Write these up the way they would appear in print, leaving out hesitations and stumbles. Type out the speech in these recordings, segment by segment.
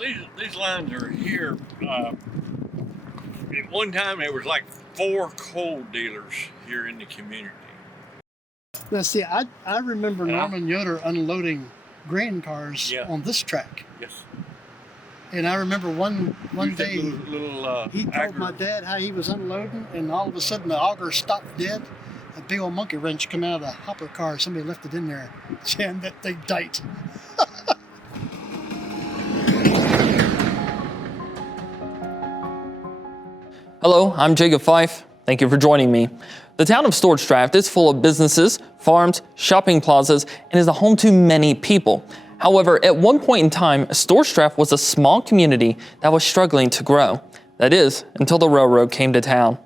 These lines are here. At one time, there was like 4 coal dealers here in the community. Now, see, I remember Norman Yoder unloading grain cars on this track. Yes. And I remember one day he told auger. my dad how he was unloading, and all of a sudden the auger stopped dead. A big old monkey wrench come out of the hopper car. Somebody left it in there, jammed that thing tight. Hello, I'm Jacob Fife. Thank you for joining me. The town of Stuarts Draft is full of businesses, farms, shopping plazas, and is a home to many people. However, at one point in time, Stuarts Draft was a small community that was struggling to grow. That is, until the railroad came to town.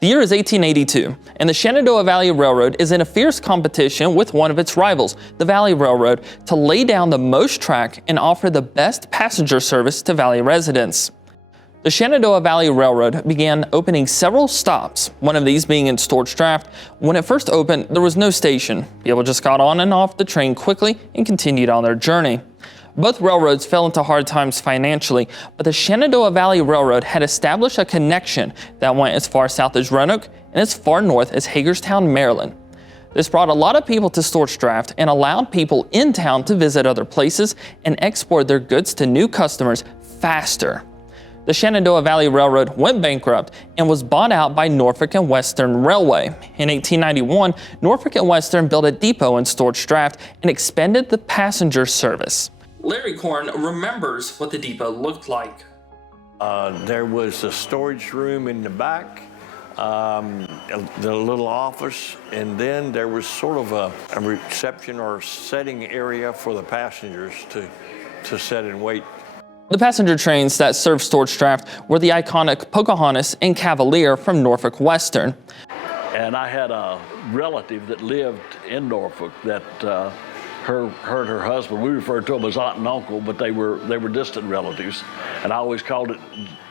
The year is 1882, and the Shenandoah Valley Railroad is in a fierce competition with one of its rivals, the Valley Railroad, to lay down the most track and offer the best passenger service to Valley residents. The Shenandoah Valley Railroad began opening several stops, one of these being in Stuarts Draft. When it first opened, there was no station. People just got on and off the train quickly and continued on their journey. Both railroads fell into hard times financially, but the Shenandoah Valley Railroad had established a connection that went as far south as Roanoke and as far north as Hagerstown, Maryland. This brought a lot of people to Stuarts Draft and allowed people in town to visit other places and export their goods to new customers faster. The Shenandoah Valley Railroad went bankrupt and was bought out by Norfolk and Western Railway. In 1891, Norfolk and Western built a depot in Stuarts Draft and expanded the passenger service. Larry Korn remembers what the depot looked like. There was a storage room in the back, the little office, and then there was sort of a reception or setting area for the passengers to sit and wait. The passenger trains that served Stuarts Draft were the iconic Pocahontas and Cavalier from Norfolk Western. And I had a relative that lived in Norfolk that her and her husband, we referred to them as aunt and uncle, but they were distant relatives. And I always called it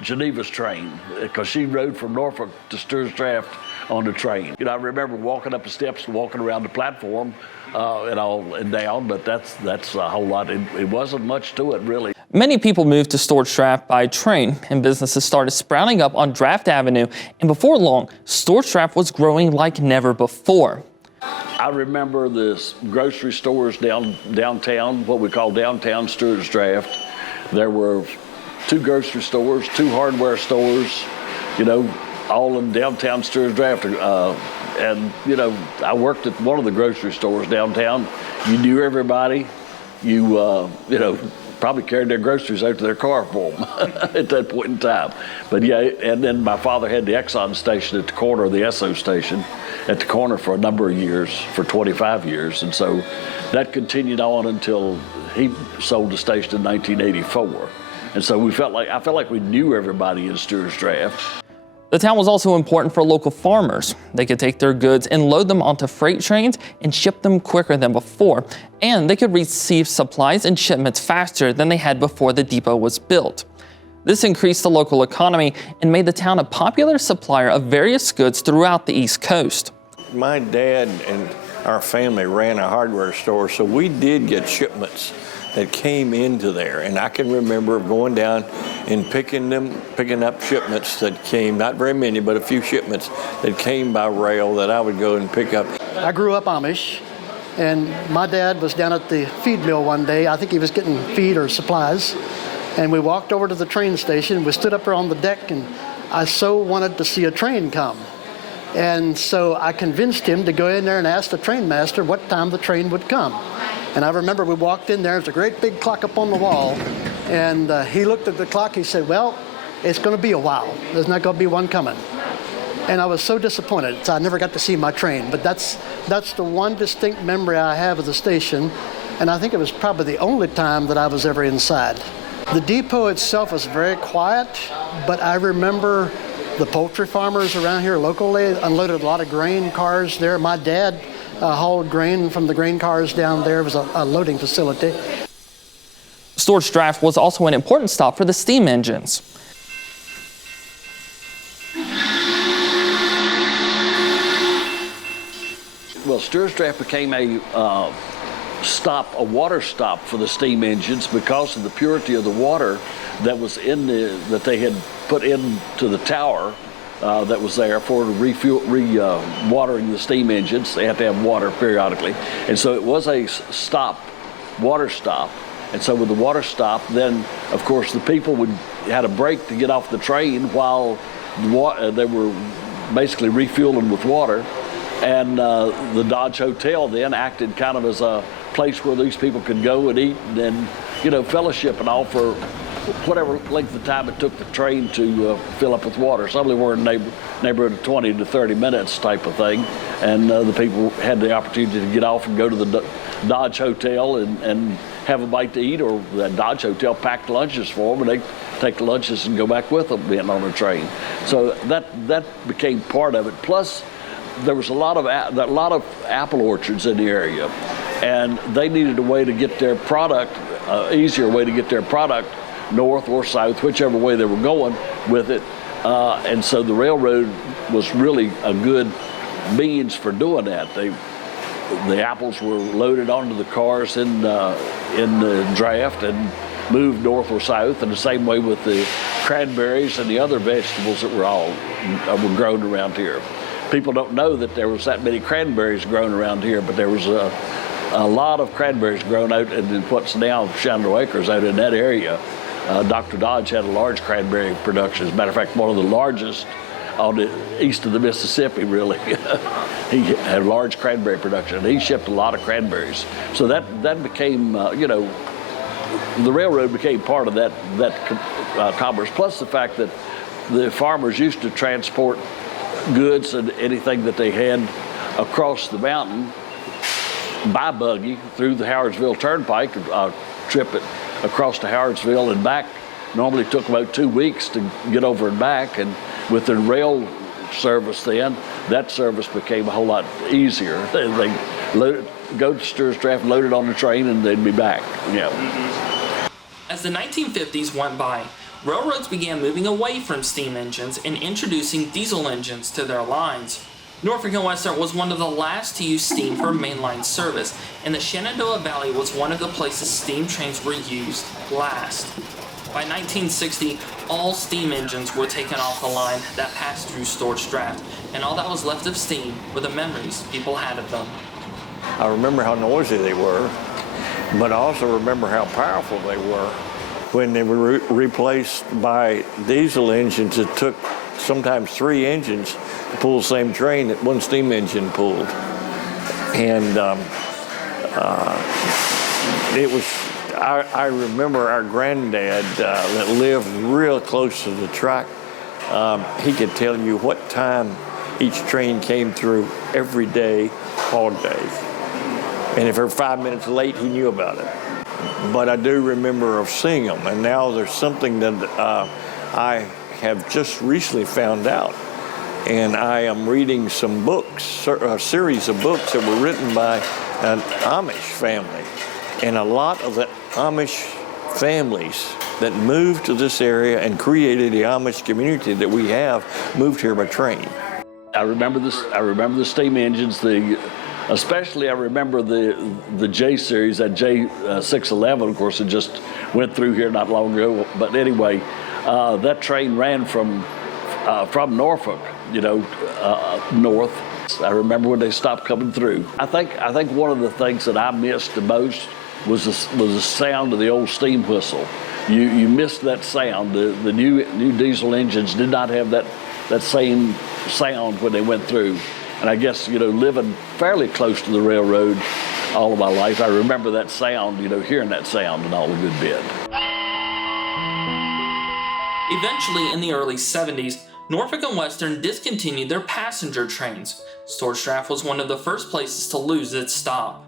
Geneva's train because she rode from Norfolk to Stuarts Draft on the train. You know, I remember walking up the steps and walking around the platform and down, but that's a whole lot. It wasn't much to it, really. Many people moved to Stuarts Draft by train, and businesses started sprouting up on Draft Avenue, and before long, Stuarts Draft was growing like never before. I remember the grocery stores downtown, what we call downtown Stuarts Draft. There were 2 grocery stores, 2 hardware stores, you know, all in downtown Stuarts Draft. And, you know, I worked at one of the grocery stores downtown. You knew everybody. You know, probably carried their groceries out to their car for them at that point in time. But yeah, and then my father had the Exxon station at the corner of the Esso station at the corner for a number of years, for 25 years. And so that continued on until he sold the station in 1984. And so I felt like we knew everybody in Stuarts Draft. The town was also important for local farmers. They could take their goods and load them onto freight trains and ship them quicker than before. And they could receive supplies and shipments faster than they had before the depot was built. This increased the local economy and made the town a popular supplier of various goods throughout the East Coast. My dad and our family ran a hardware store, so we did get shipments that came into there. And I can remember going down and picking up shipments that came, not very many, but a few shipments that came by rail that I would go and pick up. I grew up Amish, and my dad was down at the feed mill one day. I think he was getting feed or supplies. And we walked over to the train station. We stood up there on the deck, and I so wanted to see a train come. And so I convinced him to go in there and ask the train master what time the train would come. And I remember we walked in there, there's a great big clock up on the wall, and he looked at the clock, he said, well, it's gonna be a while. There's not gonna be one coming. And I was so disappointed, so I never got to see my train. But that's the one distinct memory I have of the station, and I think it was probably the only time that I was ever inside. The depot itself was very quiet, but I remember the poultry farmers around here locally unloaded a lot of grain cars there. My dad hauled grain from the grain cars down there. It was a loading facility. Stuarts Draft was also an important stop for the steam engines. Well, Stuarts Draft became a a water stop for the steam engines because of the purity of the water that was that they had put into the tower that was there for watering the steam engines. They had to have water periodically, and so it was a water stop. And so with the water stop, then of course the people had a break to get off the train while they were basically refueling with water. And the Dodge Hotel then acted kind of as a place where these people could go and eat and fellowship and all for whatever length of time it took the train to fill up with water. Some of them were in the neighborhood of 20 to 30 minutes type of thing. And the people had the opportunity to get off and go to the Dodge Hotel and have a bite to eat, or the Dodge Hotel packed lunches for them, and they take the lunches and go back with them being on the train. So that became part of it. Plus, there was a lot of apple orchards in the area, and they needed a way to get their product, easier way to get their product north or south, whichever way they were going with it. And so the railroad was really a good means for doing that. The apples were loaded onto the cars in the draft and moved north or south, and the same way with the cranberries and the other vegetables that were grown around here. People don't know that there was that many cranberries grown around here, but there was a lot of cranberries grown out in what's now Shenandoah Acres out in that area. Dr. Dodge had a large cranberry production. As a matter of fact, one of the largest on the east of the Mississippi, really. He had large cranberry production, and he shipped a lot of cranberries. So that became, the railroad became part of that commerce, plus the fact that the farmers used to transport goods and anything that they had across the mountain by buggy through the Howardsville Turnpike, trip it across to Howardsville and back. Normally took about 2 weeks to get over and back, and with the rail service then, that service became a whole lot easier. They go to Stuarts Draft, load it on the train, and they'd be back. As the 1950s went by, railroads began moving away from steam engines and introducing diesel engines to their lines. Norfolk and Western was one of the last to use steam for mainline service, and the Shenandoah Valley was one of the places steam trains were used last. By 1960, all steam engines were taken off the line that passed through Stuarts Draft, and all that was left of steam were the memories people had of them. I remember how noisy they were, but I also remember how powerful they were. When they were replaced by diesel engines, it took sometimes 3 engines to pull the same train that one steam engine pulled. And it was, I remember our granddad that lived real close to the track. He could tell you what time each train came through every day, all day. And if they were 5 minutes late, he knew about it. But I do remember of seeing them, and now there's something that I have just recently found out, and I am reading some books, a series of books that were written by an Amish family, and a lot of the Amish families that moved to this area and created the Amish community that we have moved here by train. I remember the steam engines, especially I remember the J series, that J611, of course, it just went through here not long ago. But anyway, that train ran from Norfolk, north. I remember when they stopped coming through. I think one of the things that I missed the most was the sound of the old steam whistle. You missed that sound. The new diesel engines did not have that same sound when they went through. And I guess, living fairly close to the railroad all of my life, I remember that sound, hearing that sound and all a good bit. Eventually, in the early 70s, Norfolk and Western discontinued their passenger trains. Stuarts Draft was one of the first places to lose its stop.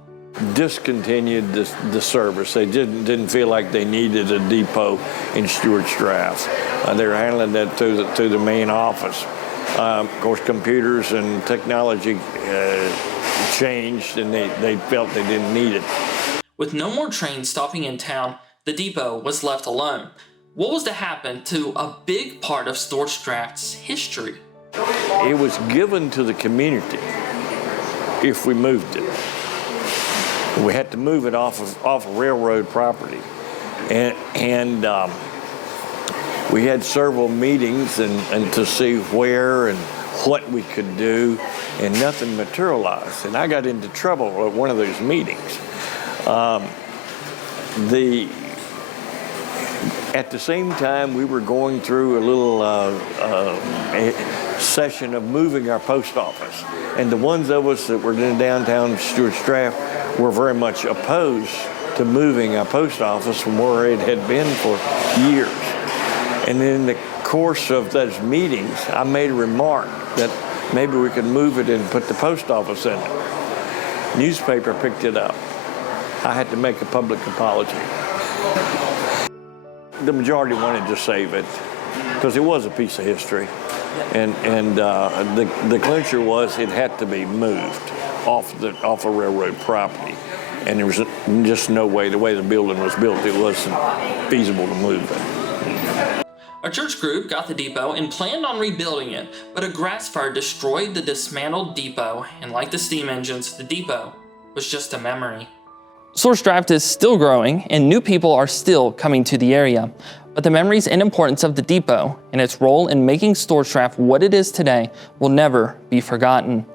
Discontinued the service. They didn't feel like they needed a depot in Stuarts Draft. They were handling that to the main office. Of course, computers and technology changed, and they felt they didn't need it. With no more trains stopping in town, the depot was left alone. What was to happen to a big part of Stuarts Draft's history? It was given to the community if we moved it. We had to move it off of railroad property, and we had several meetings and to see where and what we could do, and nothing materialized. And I got into trouble at one of those meetings. At the same time, we were going through a little session of moving our post office. And the ones of us that were in downtown Stuarts Draft were very much opposed to moving our post office from where it had been for years. And in the course of those meetings, I made a remark that maybe we could move it and put the post office in it. Newspaper picked it up. I had to make a public apology. The majority wanted to save it because it was a piece of history, and the clincher was it had to be moved off of railroad property, and there was just no way. The way the building was built, it wasn't feasible to move it. A church group got the depot and planned on rebuilding it, but a grass fire destroyed the dismantled depot, and like the steam engines, the depot was just a memory. Stuarts Draft is still growing, and new people are still coming to the area. But the memories and importance of the depot and its role in making Stuarts Draft what it is today will never be forgotten.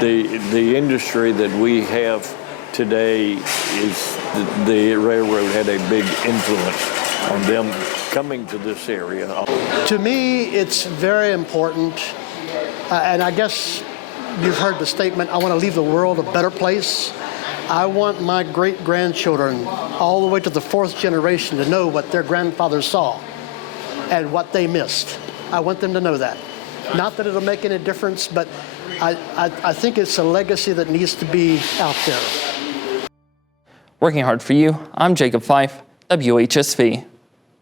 The industry that we have today is the railroad had a big influence on them coming to this area. To me, it's very important, and I guess you've heard the statement, I want to leave the world a better place. I want my great-grandchildren, all the way to the 4th generation, to know what their grandfathers saw and what they missed. I want them to know that. Not that it'll make any difference, but I think it's a legacy that needs to be out there. Working hard for you, I'm Jacob Fife, WHSV.